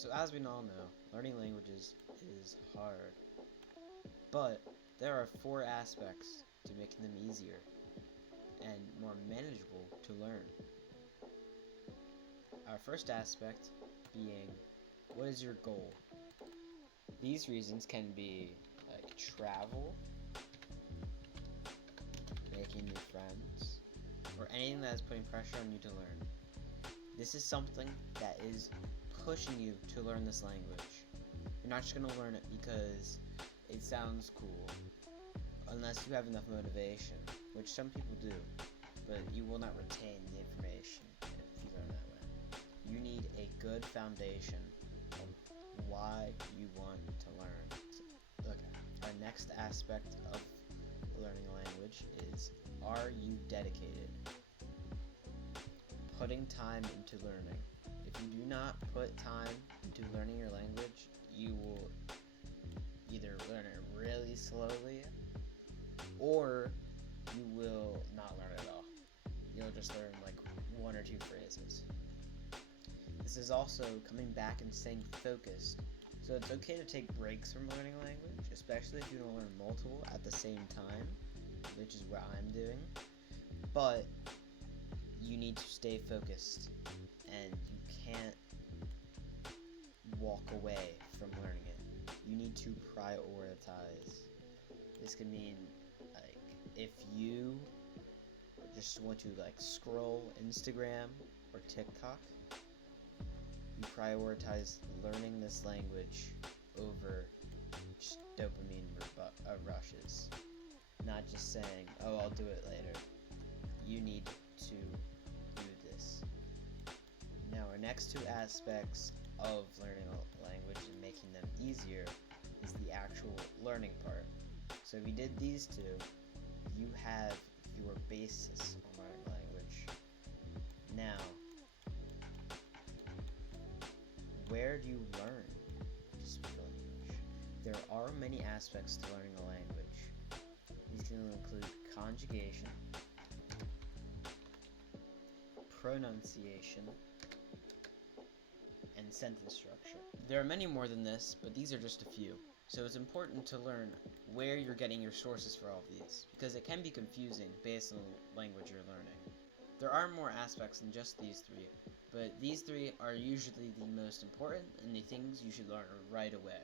So as we all know, learning languages is hard, but there are 4 aspects to making them easier and more manageable to learn. Our first aspect being, what is your goal? These reasons can be like travel, making new friends, or anything that is putting pressure on you to learn. This is something that is pushing you to learn this language. You're not just going to learn it because it sounds cool, unless you have enough motivation, which some people do, but you will not retain the information if you learn that way. You need a good foundation of why you want to learn. Okay, our next aspect of learning a language is, are you dedicated? Putting time into learning. If you do not put time into learning your language, you will either learn it really slowly or you will not learn it at all. You'll just learn like 1 or 2 phrases. This is also coming back and staying focused. So it's okay to take breaks from learning a language, especially if you don't learn multiple at the same time, which is what I'm doing. But you need to stay focused, and you can't walk away from learning it. You need to prioritize. This could mean, like, if you just want to like scroll Instagram or TikTok, you prioritize learning this language over just dopamine rushes. Not just saying, oh, I'll do it later. You need to do this. Now, our next 2 aspects of learning a language and making them easier is the actual learning part. So if we did these 2, you have your basis on learning language. Now, where do you learn to speak a language? There are many aspects to learning a language. These can include conjugation, pronunciation, and sentence structure. There are many more than this, but these are just a few. So it's important to learn where you're getting your sources for all of these, because it can be confusing based on the language you're learning. There are more aspects than just these 3, but these 3 are usually the most important and the things you should learn right away.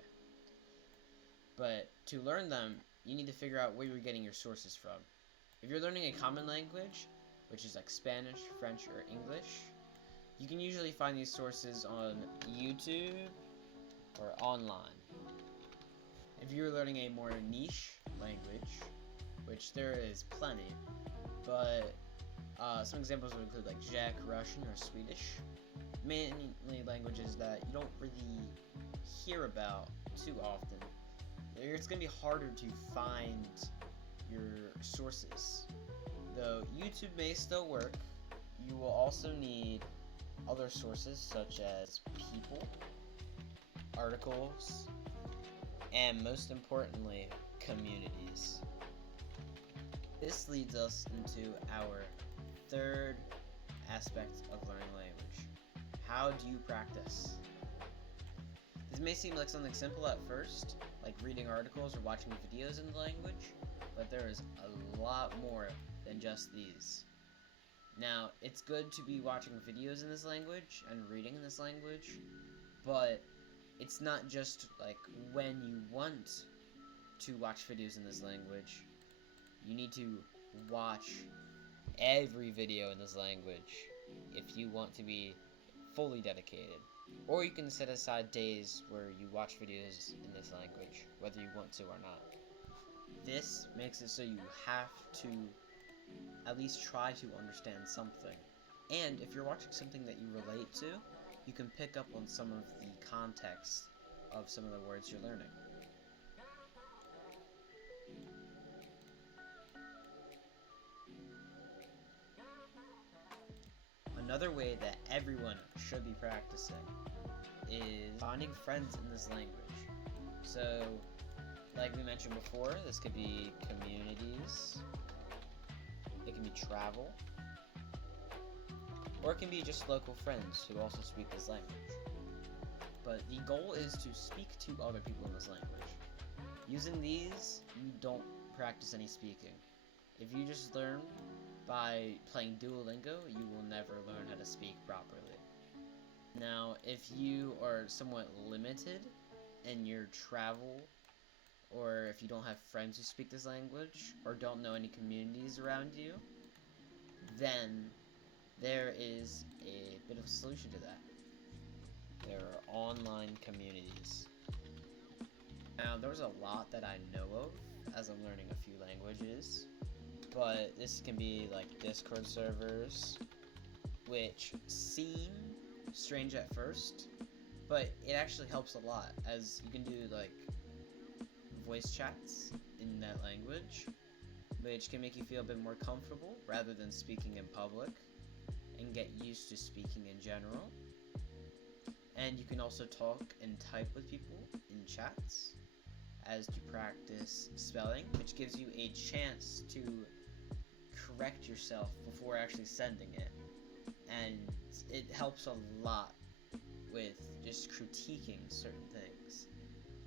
But to learn them, you need to figure out where you're getting your sources from. If you're learning a common language, which is like Spanish, French, or English, you can usually find these sources on YouTube or online. If you're learning a more niche language, which there is plenty, but some examples would include like Czech, Russian, or Swedish, mainly languages that you don't really hear about too often. It's going to be harder to find your sources. Though YouTube may still work, you will also need other sources such as people, articles, and most importantly, communities. This leads us into our third aspect of learning language. How do you practice? This may seem like something simple at first, like reading articles or watching videos in the language, but there is a lot more than just these. Now, it's good to be watching videos in this language and reading in this language, but it's not just like when you want to watch videos in this language. You need to watch every video in this language if you want to be fully dedicated. Or you can set aside days where you watch videos in this language, whether you want to or not. This makes it so you have to at least try to understand something. And if you're watching something that you relate to, you can pick up on some of the context of some of the words you're learning. Another way that everyone should be practicing is finding friends in this language. So, like we mentioned before, this could be communities, it can be travel, or it can be just local friends who also speak this language. but the goal is to speak to other people in this language. Using these, you don't practice any speaking. If you just learn by playing Duolingo, you will never learn how to speak properly. Now, if you are somewhat limited in your travel, or if you don't have friends who speak this language, or don't know any communities around you, then there is a bit of a solution to that. There are online communities. Now, there's a lot that I know of as I'm learning a few languages, but this can be like Discord servers, which seem strange at first, but it actually helps a lot, as you can do like voice chats in that language, which can make you feel a bit more comfortable rather than speaking in public, and get used to speaking in general. And you can also talk and type with people in chats as to practice spelling, which gives you a chance to correct yourself before actually sending it. And it helps a lot with just critiquing certain things.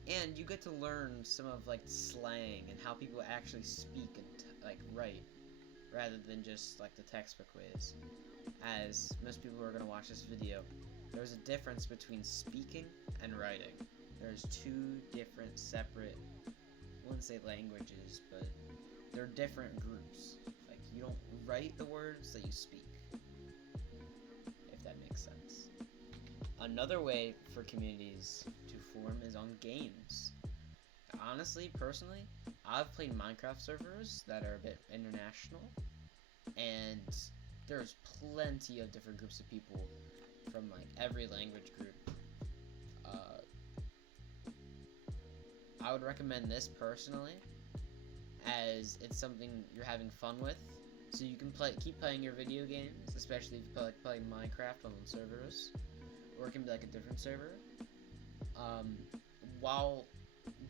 And you get to learn some of like slang and how people actually speak and like write, rather than just like the textbook ways. As most people who are going to watch this video, there's a difference between speaking and writing. There's two different separate, I wouldn't say languages, but they're different groups. Like, you don't write the words that you speak, if that makes sense. Another way for communities to form is on games. Honestly, personally, I've played Minecraft servers that are a bit international, and there's plenty of different groups of people from like every language group. I would recommend this personally, as it's something you're having fun with, so you can keep playing your video games, especially if you like playing Minecraft on servers, or it can be like a different server, while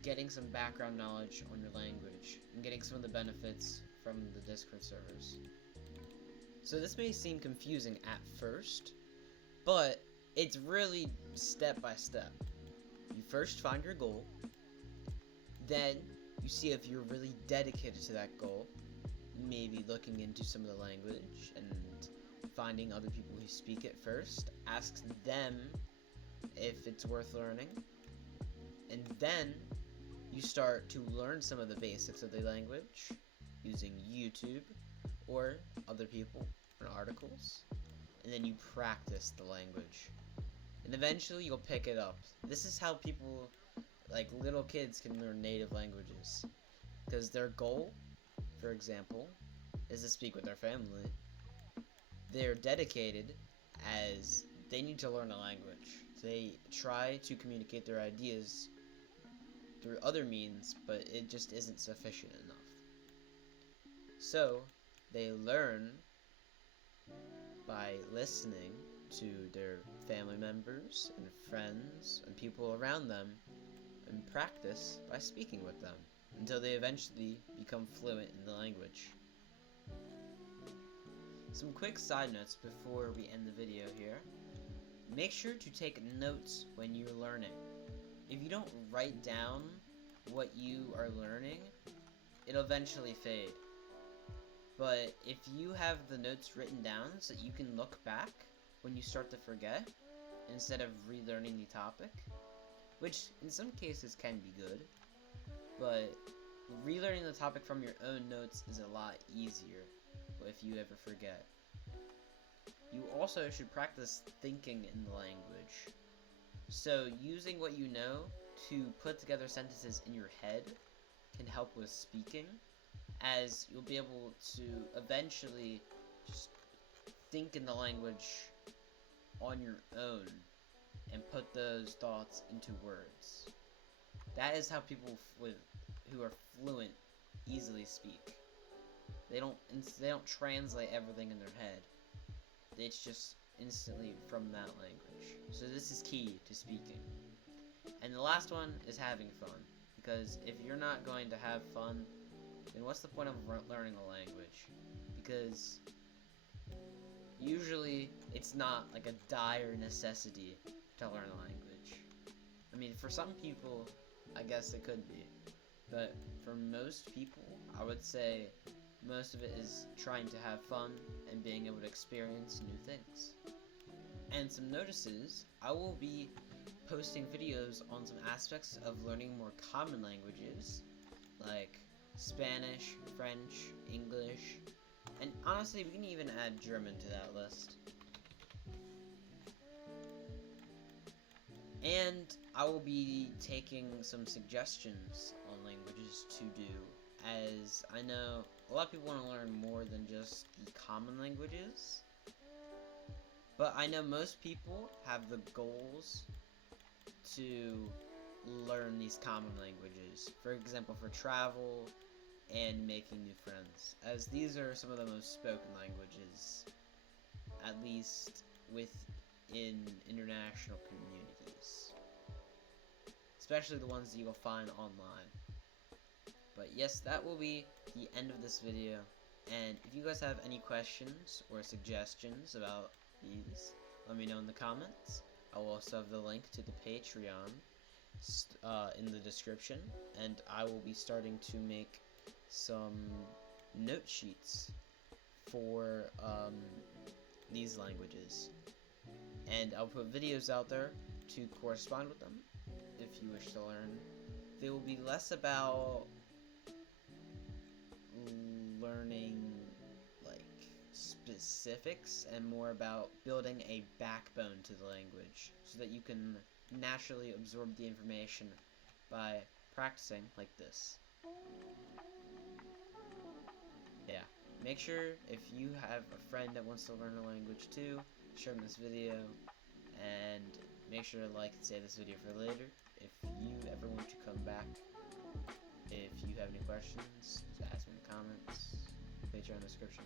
getting some background knowledge on your language and getting some of the benefits from the Discord servers. So this may seem confusing at first, but it's really step by step. You first find your goal, then you see if you're really dedicated to that goal, maybe looking into some of the language and finding other people who speak it first, ask them if it's worth learning, and then you start to learn some of the basics of the language using YouTube or other people and articles, and then you practice the language, and eventually you'll pick it up. This is how people, like little kids, can learn native languages, because their goal, for example, is to speak with their family. They're dedicated as they need to learn a language. They try to communicate their ideas through other means, but it just isn't sufficient enough. So they learn by listening to their family members and friends and people around them, and practice by speaking with them until they eventually become fluent in the language. Some quick side notes before we end the video here. Make sure to take notes when you're learning. If you don't write down what you are learning, it'll eventually fade. But if you have the notes written down so that you can look back when you start to forget, instead of relearning the topic, which in some cases can be good, but relearning the topic from your own notes is a lot easier if you ever forget. You also should practice thinking in the language. So using what you know to put together sentences in your head can help with speaking, as you'll be able to eventually just think in the language on your own and put those thoughts into words. That is how people who are fluent easily speak. They don't translate everything in their head. It's just instantly from that language. So this is key to speaking. And the last one is having fun, because if you're not going to have fun, then what's the point of learning a language? Because usually it's not like a dire necessity to learn a language. mean, for some people, I guess it could be. But for most people, I would say most of it is trying to have fun and being able to experience new things. And some notices, I will be posting videos on some aspects of learning more common languages, like Spanish, French, English, and honestly, we can even add German to that list. And I will be taking some suggestions on languages to do, as I know a lot of people want to learn more than just the common languages. But I know most people have the goals to learn these common languages. For example, for travel and making new friends, as these are some of the most spoken languages, at least within international communities, especially the ones that you will find online. But yes, that will be the end of this video, and if you guys have any questions or suggestions about these, let me know in the comments. I will also have the link to the Patreon in the description, and I will be starting to make some note sheets for these languages, and I'll put videos out there to correspond with them if you wish to learn. They will be less about learning like specifics and more about building a backbone to the language so that you can naturally absorb the information by practicing like this. Yeah. Make sure if you have a friend that wants to learn a language too, show them this video, and make sure to like and save this video for later. If you ever want to come back, if you have any questions, just ask me in the comments. Patreon description.